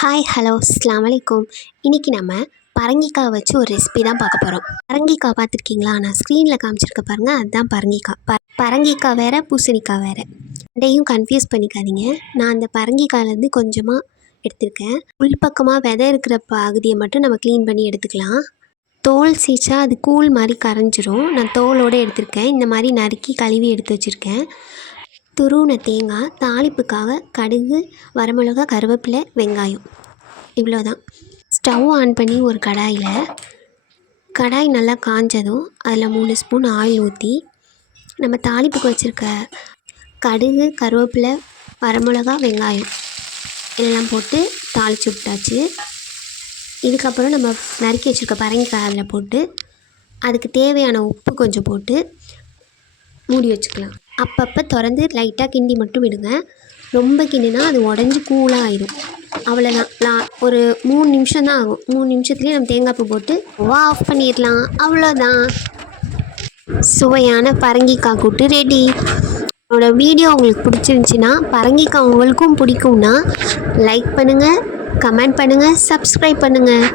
Hi hello அஸ்ஸலாமு அலைக்கும். இன்றைக்கி நம்ம பரங்கிக்காய் வச்சு ஒரு ரெசிபி தான் பார்க்க போகிறோம். பரங்கிக்காய் பார்த்துருக்கீங்களா? நான் ஸ்க்ரீனில் காமிச்சிருக்க பாருங்கள், அதுதான் பரங்கிக்காய். பரங்கிக்காய் வேறு, பூசணிக்காய் வேறு, ரெண்டையும் கன்ஃபியூஸ் பண்ணிக்காதீங்க. நான் அந்த பரங்கிக்காயிலேருந்து கொஞ்சமாக எடுத்திருக்கேன். உள்பக்கமாக விதை இருக்கிற பகுதியை மட்டும் நம்ம க்ளீன் பண்ணி எடுத்துக்கலாம். தோல் சீச்சா அது கூழ் மாதிரி கரைஞ்சிரும். நான் தோலோடு எடுத்திருக்கேன். இந்த மாதிரி நறுக்கி கழுவி எடுத்து வச்சுருக்கேன். துருவின தேங்காய், தாளிப்புக்காக கடுகு, வரமிளகா, கருவேப்பிலை, வெங்காயம், இவ்வளோதான். ஸ்டவ் ஆன் பண்ணி ஒரு கடாய் நல்லா காஞ்சதும் அதில் 3 ஸ்பூன் ஆயில் ஊற்றி நம்ம தாளிப்புக்கு வச்சுருக்க கடுகு, கருவேப்பிலை, வரமிளகா, வெங்காயம் எல்லாம் போட்டு தாளித்து விட்டாச்சு. இதுக்கப்புறம் நம்ம நறுக்கி வச்சுருக்க பரங்கிக்காய் அதில் போட்டு அதுக்கு தேவையான உப்பு கொஞ்சம் போட்டு மூடி வச்சுக்கலாம். அப்பப்போ திறந்து லைட்டாக கிண்டி மட்டும் விடுங்க. ரொம்ப கிண்டினா அது உடஞ்சி கூலாக ஆயிடும். அவ்வளோதான். ஒரு 3 நிமிஷம் தான் ஆகும். 3 நிமிஷத்துலேயே நம்ம தேங்காய் பூ போட்டு ஆஃப் பண்ணிடலாம். அவ்வளோதான், சுவையான பரங்கிக்காய் கூட்டு ரெடி. என்னோடய வீடியோ உங்களுக்கு பிடிச்சிருந்துச்சின்னா, பரங்கிக்காய் உங்களுக்கும் பிடிக்கும்னா லைக் பண்ணுங்கள், கமெண்ட் பண்ணுங்கள், சப்ஸ்கிரைப் பண்ணுங்கள்.